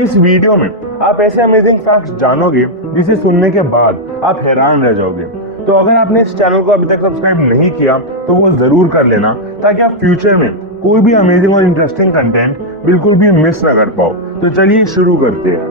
इस वीडियो में आप ऐसे अमेजिंग फैक्ट्स जानोगे जिसे सुनने के बाद आप हैरान रह जाओगे। तो अगर आपने इस चैनल को अभी तक सब्सक्राइब नहीं किया तो वो जरूर कर लेना, ताकि आप फ्यूचर में कोई भी अमेजिंग और इंटरेस्टिंग कंटेंट बिल्कुल भी मिस ना कर पाओ। तो चलिए शुरू करते हैं।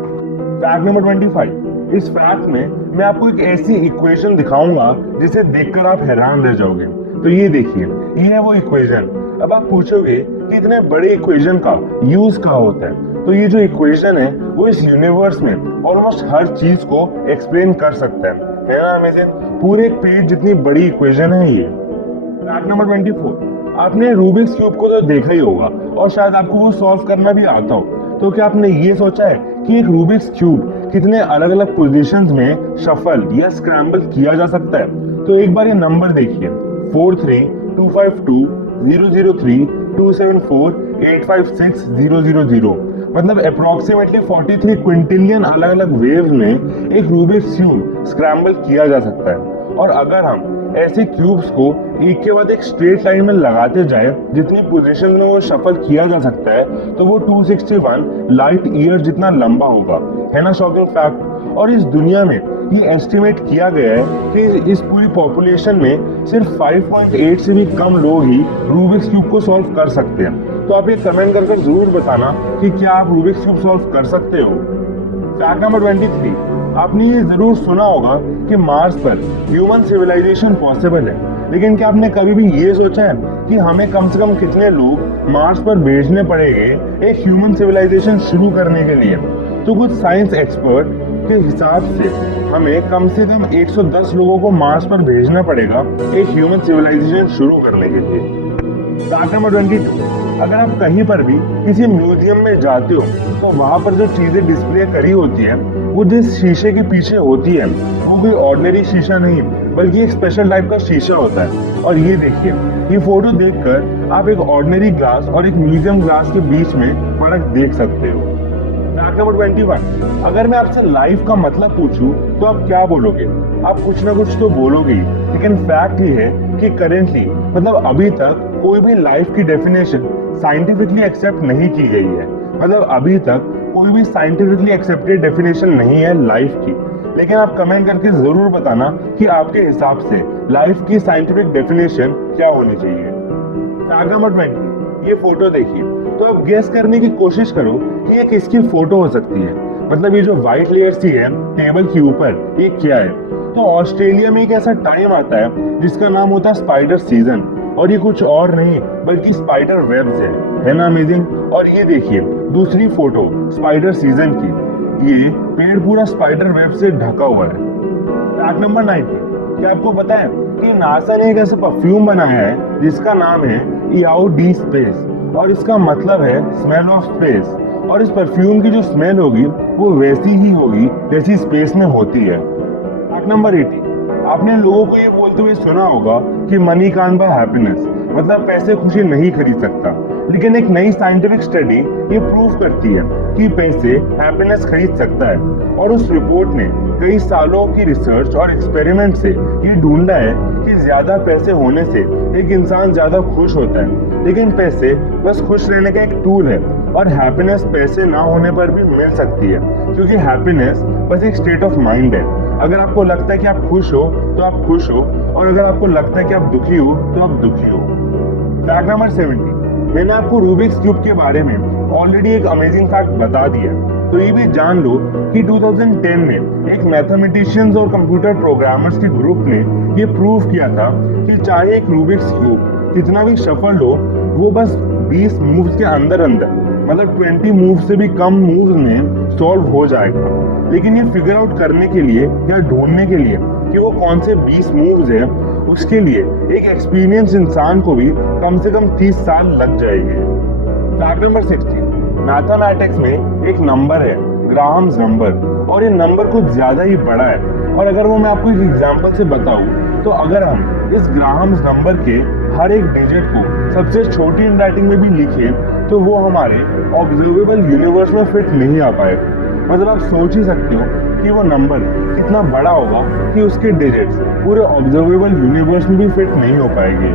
Fact number 25। इस फैक्ट में मैं आपको एक ऐसी इक्वेशन दिखाऊंगा जिसे देखकर आप हैरान रह जाओगे। तो ये देखिए, ये है वो इक्वेशन। अब आप पूछोगे कि इतने बड़े इक्वेशन का यूज कहाँ होता है। तो ये जो इक्वेशन है वो इस यूनिवर्स में ऑलमोस्ट हर चीज को एक्सप्लेन कर सकता है ना अमेजिंग। पूरे एक पेज जितनी बड़ी इक्वेशन है ये। Fact number 24। आपने रूबिक्स क्यूब को तो देखा ही होगा और शायद आपको वो सॉल्व करना भी आता हो। तो क्या आपने ये सोचा है कि एक रूबिक्स क्यूब कितने अलग अलग पोजीशंस में शफल या स्क्रैम्बल किया जा सकता है? तो एक बार ये नंबर देखिए, 43252 003 274 856 000। मतलब अप्रोक्सीमेटली 43 क्विंटिलियन अलग अलग वेव्स में एक रूबिक्स क्यूब स्क्रैम्बल किया जा सकता है। और अगर हम ऐसे क्यूब्स को एक के बाद एक स्ट्रेट लाइन में लगाते जाए, जितनी पोजीशन में वो शफल किया जा सकता है, तो वो 261 लाइट ईयर जितना लंबा होगा। है ना शॉकिंग फैक्ट। और इस दुनिया में ये एस्टिमेट किया गया है कि इस पूरी पॉपुलेशन में सिर्फ 5.8 से भी कम लोग ही रूबिक्स क्यूब को सॉल्व कर सकते हैं। तो आप ये कमेंट करके जरूर बताना कि क्या आप रूबिक्स क्यूब सॉल्व कर सकते हो। Fact number 23। आपने ये जरूर सुना होगा कि मार्स पर ह्यूमन सिविलाइजेशन पॉसिबल है, लेकिन क्या आपने कभी भी ये सोचा है कि हमें कम से कम कितने लोग मार्स पर भेजने पड़ेंगे एक ह्यूमन सिविलाइजेशन शुरू करने के लिए? तो कुछ साइंस एक्सपर्ट के हिसाब से हमें कम से कम 110 लोगों को मार्स पर भेजना पड़ेगा एक ह्यूमन सिविलाइजेशन शुरू करने के लिए। Fact number 22। अगर आप कहीं पर भी किसी म्यूजियम में जाते हो तो वहां पर जो चीजें डिस्प्ले करी होती है वो जिस शीशे के पीछे होती है वो कोई ऑर्डिनरी शीशा नहीं, बल्कि एक स्पेशल टाइप का शीशा होता है। और ये देखिए, ये फोटो देखकर आप एक ऑर्डिनरी ग्लास और एक म्यूजियम ग्लास के बीच में फर्क देख सकते हो। Fact number 21। अगर मैं आपसे लाइफ का मतलब पूछूं तो आप क्या बोलोगे? आप कुछ ना कुछ तो बोलोगे, लेकिन फैक्ट ये है कि करेंटली मतलब अभी तक कोई भी लाइफ की डेफिनेशन साइंटिफिकली एक्सेप्ट नहीं की गई है। मतलब अभी तक कोई भी साइंटिफिकली एक्सेप्टेड डेफिनेशन नहीं है लाइफ की। लेकिन आप कमेंट करके जरूर बताना कि आपके हिसाब से लाइफ की साइंटिफिक डेफिनेशन क्या होनी चाहिए। Fact number 20। ये फोटो देखिए, तो आप गेस करने की कोशिश करो कि ये किसकी फोटो हो सकती है। मतलब ये जो व्हाइट लेयर सी है टेबल के ऊपर, ये क्या है? तो ऑस्ट्रेलिया में एक ऐसा टाइम आता है जिसका नाम होता है स्पाइडर सीजन, और ये कुछ और नहीं बल्कि स्पाइडर वेब्स है ना अमेजिंग। और ये देखिए दूसरी फोटो स्पाइडर सीजन की, ये पेड़ पूरा स्पाइडर वेब से ढका हुआ है। Fact number 90। क्या आपको पता है कि नासा ने एक ऐसा परफ्यूम बनाया है जिसका नाम है इयाओ डी स्पेस, और इसका मतलब है स्मेल ऑफ स्पेस। और इस परफ्यूम की जो स्मेल होगी वो वैसी ही होगी जैसी स्पेस में होती है। Fact number 80। आपने लोगों को ये बोलते हुए सुना होगा कि मनी कांट बाय हैप्पीनेस, मतलब पैसे खुशी नहीं खरीद सकता। लेकिन एक नई साइंटिफिक स्टडी ये प्रूव करती है कि पैसे हैप्पीनेस खरीद सकता है। और उस रिपोर्ट ने कई सालों की रिसर्च और एक्सपेरिमेंट से ये ढूंढा है कि ज्यादा पैसे होने से एक इंसान ज्यादा खुश होता है। लेकिन पैसे बस खुश रहने का एक टूल है, और हैप्पीनेस पैसे ना होने पर भी मिल सकती है, क्योंकि हैप्पीनेस बस एक स्टेट ऑफ माइंड है। अगर आपको लगता है कि आप खुश हो तो आप खुश हो, और अगर आपको लगता है कि आप दुखी हो तो आप दुखी हो। Fact number 70। मैंने आपको रूबिक्स क्यूब के बारे में ऑलरेडी एक अमेजिंग फैक्ट बता दिया, तो ये भी जान लो कि 2010 में एक मैथमेटिशियंस और कंप्यूटर प्रोग्रामर्स के ग्रुप ने ये प्रूव किया था कि चाहे एक रूबिक्स क्यूब कितना भी सफल हो, वो बस 20 मूव्स के अंदर मतलब 20 मूव से भी कम मूव्स में सॉल्व हो जाएगा। लेकिन ये फिगर आउट करने के लिए या ढूंढने के लिए कि वो कौन से 20 मूव्स हैं, उसके लिए एक एक्सपीरियंस इंसान को भी कम से कम 30 साल लग जाएंगे। Fact number 60। मैथमेटिक्स में एक नंबर है ग्राहम्स नंबर, और ये नंबर कुछ ज्यादा ही बड़ा है। और अगर वो मैं आपको एक एग्जांपल से बताऊं, तो अगर हम इस ग्राहम्स नंबर के हर एक डिजिट को सबसे छोटी हैंडराइटिंग में भी लिखें तो वो हमारे ऑब्जर्वेबल यूनिवर्स में फिट नहीं आ पाएगा। मतलब आप सोच ही सकते हो कि वो नंबर कितना बड़ा होगा कि उसके डिजिट्स पूरे ऑब्जर्वेबल यूनिवर्स में भी फिट नहीं हो पाएंगे।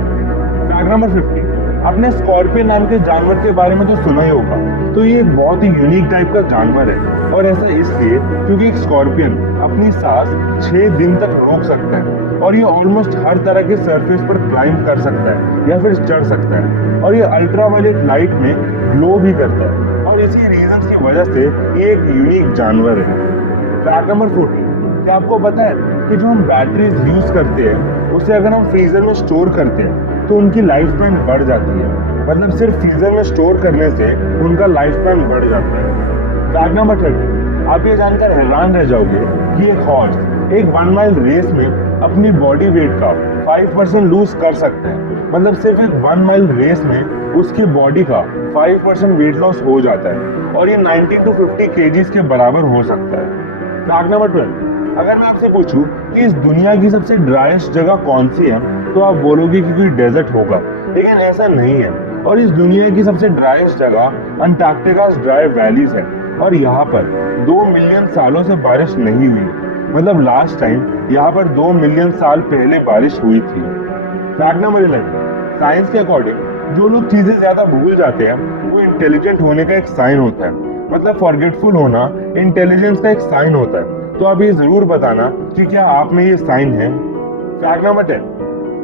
Fact number 50। आपने स्कॉर्पियन नाम के जानवर के बारे में तो सुना ही होगा। तो ये एक बहुत ही यूनिक टाइप का जानवर है, और ऐसा इसलिए क्योंकि एक स्कॉर्पियन अपनी सांस 6 दिन तक रोक सकता है, और ये ऑलमोस्ट हर तरह के सरफेस पर क्लाइंब कर सकता है या फिर चढ़ सकता है, और ये अल्ट्रावायलेट लाइट में ग्लो भी करता है, और इसी रीजन की वजह से ये एक यूनिक जानवर है। फैक्ट नंबर 14, क्या आपको पता है कि जो हम बैटरीज यूज करते हैं उसे अगर हम फ्रीजर में स्टोर करते हैं तो उनकी लाइफ स्पैन बढ़ जाती है। मतलब सिर्फ फ्रीजर में स्टोर करने से उनका लाइफ स्पैन बढ़ जाता है। फैक्ट नंबर 30, आप ये जानकर हैरान रह जाओगे कि एक हॉर्स एक 1 माइल रेस में अपनी बॉडी वेट का 5% लूज कर सकता है। मतलब सिर्फ एक 1 माइल रेस में उसकी बॉडी का 5% वेट लॉस हो जाता है, और ये 90 to 50 kgs के बराबर हो सकता है। फैक्ट नंबर 12, अगर मैं आपसे पूछूं कि इस दुनिया की सबसे ड्राइएस्ट जगह कौन सी है तो आप बोलोगे कि कोई डेजर्ट होगा, लेकिन ऐसा नहीं है। और इस दुनिया की सबसे ड्राइएस्ट जगह अंटार्कटिका ड्राई वैलीज है, और यहाँ पर 2 मिलियन सालों से बारिश नहीं हुई। मतलब लास्ट टाइम यहाँ पर 2 मिलियन साल पहले बारिश हुई थी। फैक्ट नंबर 11, साइंस के अकॉर्डिंग जो लोग चीजें ज्यादा भूल जाते हैं वो इंटेलिजेंट होने का एक साइन होता है। मतलब फॉरगेटफुल होना इंटेलिजेंस का एक साइन होता है। तो आप ये जरूर बताना कि क्या आप में ये साइन है। फैक्ट नंबर 10,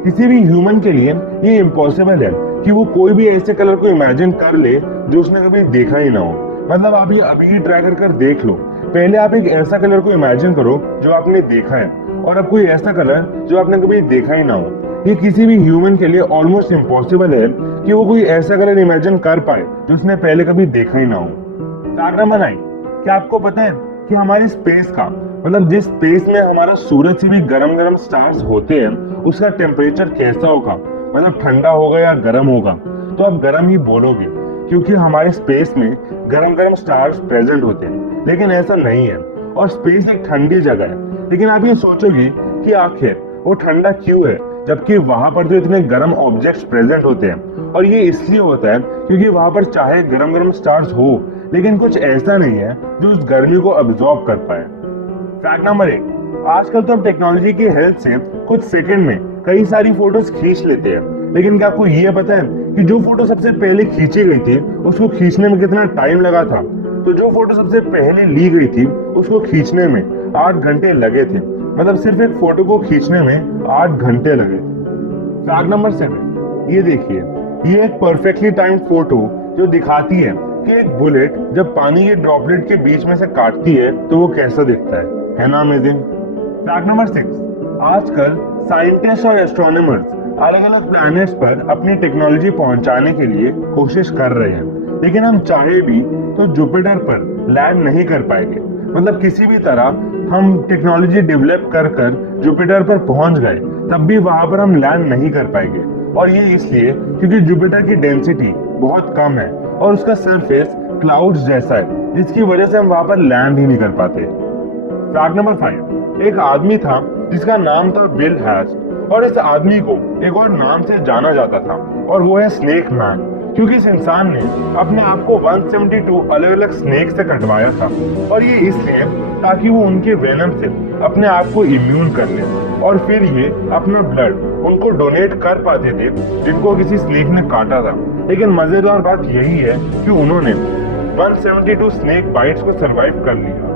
किसी भी ह्यूमन के लिए ये इम्पॉसिबल है कि वो कोई भी ऐसे कलर को इमेजिन कर ले जो उसने कभी देखा ही ना हो। मतलब आप ये अभी ही ट्राई कर देख लो। पहले आप एक ऐसा कलर को इमेजिन करो जो आपने देखा है, और अब कोई ऐसा कलर जो आपने कभी देखा ही ना हो। ये किसी भी ह्यूमन के लिए ऑलमोस्ट इम्पॉसिबल है कि वो कोई ऐसा कलर इमेजिन कर पाए जो उसने पहले कभी देखा ही ना हो। फैक्ट नंबर 9, क्या आपको पता है कि हमारी स्पेस का, मतलब जिस स्पेस में हमारा सूरज से भी गरम गरम स्टार्स होते हैं, उसका टेम्परेचर कैसा होगा? मतलब ठंडा होगा या गर्म होगा? तो आप गर्म ही बोलोगे क्योंकि हमारे स्पेस में गरम गरम स्टार्स प्रेजेंट होते हैं। लेकिन ऐसा नहीं है, और स्पेस एक ठंडी जगह है। लेकिन आप ये सोचोगे कि आखिर वो ठंडा क्यों है, जबकि वहां पर तो इतने गर्म ऑब्जेक्ट्स प्रेजेंट होते हैं। और ये इसलिए होता है क्योंकि वहां पर चाहे गरम गरम स्टार्स हो, लेकिन कुछ ऐसा नहीं है जो उस गर्मी को अब्सॉर्ब कर पाए। फैक्ट नंबर 8, आजकल तो हम टेक्नोलॉजी की हेल्प से कुछ सेकंड में कई सारी फोटोज खींच लेते हैं। लेकिन क्या आपको ये पता है कि जो फोटो सबसे पहले खींची गई थी उसको खींचने में कितना टाइम लगा था? तो जो फोटो सबसे पहले ली गई थी उसको खींचने में 8 घंटे लगे थे। मतलब सिर्फ एक फोटो को खींचने में 8 घंटे लगे थे। फैक्ट नंबर 7, ये देखिए, ये एक परफेक्टली टाइम्ड फोटो जो दिखाती है कि एक बुलेट जब पानी के ड्रॉपलेट के बीच में से काटती है तो वो कैसा दिखता है ना अमेजिंग? फैक्ट नंबर 6, आजकल साइंटिस्ट और एस्ट्रोनॉमर्स अलग अलग प्लैनेट्स पर अपनी टेक्नोलॉजी पहुंचाने के लिए कोशिश कर रहे हैं। लेकिन हम चाहे भी तो जुपिटर पर लैंड नहीं कर पाएंगे। मतलब किसी भी तरह हम टेक्नोलॉजी डेवलप कर जुपिटर पर पहुंच गए तब भी वहां पर हम लैंड नहीं कर पाएंगे। और ये इसलिए क्योंकि जुपिटर की डेंसिटी बहुत कम है और उसका सरफेस क्लाउड्स जैसा है, जिसकी वजह से हम वहां पर लैंड ही नहीं कर पाते। फैक्ट नंबर 5, एक आदमी था जिसका नाम था बिल हैस्ट, और इस आदमी को एक और नाम से जाना जाता था, और वो है स्नेक मैन। क्योंकि इस इंसान ने अपने आप को 172 अलग अलग स्नेक से कटवाया था, और ये इसलिए ताकि वो उनके वेनम से अपने आप को इम्यून कर ले, और फिर ये अपना ब्लड उनको डोनेट कर पाते थे जिनको किसी स्नेक ने काटा था। लेकिन मजेदार बात यही है कि उन्होंने 172 स्नेक बाइट्स को सरवाइव कर लिया।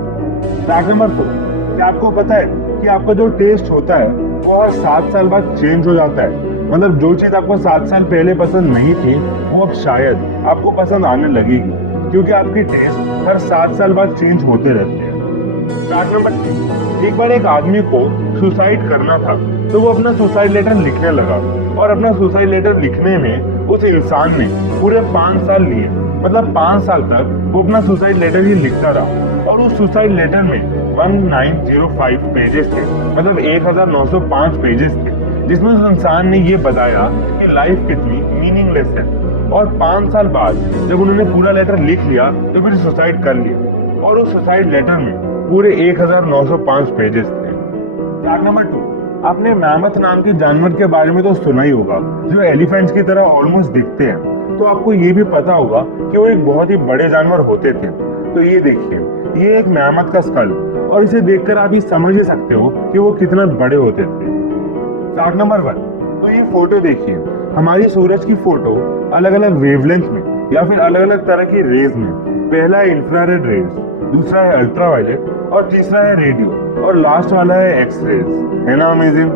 फैक्ट नंबर 4, क्या आपको पता है कि आपका जो टेस्ट होता है वो हर 7 साल बाद चेंज हो जाता है? मतलब जो चीज आपको 7 साल पहले पसंद नहीं थी वो अब शायद आपको पसंद आने लगेगी, क्योंकि आपकी टेस्ट हर 7 साल बाद चेंज होते रहते हैं। फैक्ट नंबर 3, एक बार एक आदमी को सुसाइड करना था तो वो अपना सुसाइड लेटर लिखने लगा, और अपना सुसाइड लेटर लिखने में उस इंसान ने पूरे 5 साल लिए। मतलब 5 साल तक वो अपना सुसाइड लेटर ही लिखता रहा, और उस सुसाइड लेटर में 1905 पेजेस थे। मतलब 1905 पेजेस थे, जिसमें उस इंसान ने ये बताया कि लाइफ कितनी मीनिंगलेस है। और 5 साल बाद जब उन्होंने पूरा लेटर लिख लिया तो फिर सुसाइड कर लिया, और उस सुसाइड लेटर में पूरे 1905 पेजेस थे। फैक्ट नंबर 2, आपने मैमथ नाम के जानवर के बारे में तो सुना ही होगा, जो एलिफेंट्स की तरह ऑलमोस्ट दिखते हैं। तो आपको ये भी पता होगा कि वो एक बहुत ही बड़े जानवर होते थे। तो ये देखिए, ये एक मैमथ का स्कल, और इसे देखकर आप ये समझ ही सकते हो कि वो कितना बड़े होते थे। फैक्ट नंबर 1, तो ये फोटो देखिए, हमारी सूरज की फोटो अलग अलग वेवलेंथ में या फिर अलग अलग तरह की रेज में। पहला है इंफ्रारेड रेज, दूसरा है अल्ट्रावायलेट और तीसरा है रेडियो और लास्ट वाला है एक्स रेज। है ना अमेजिंग?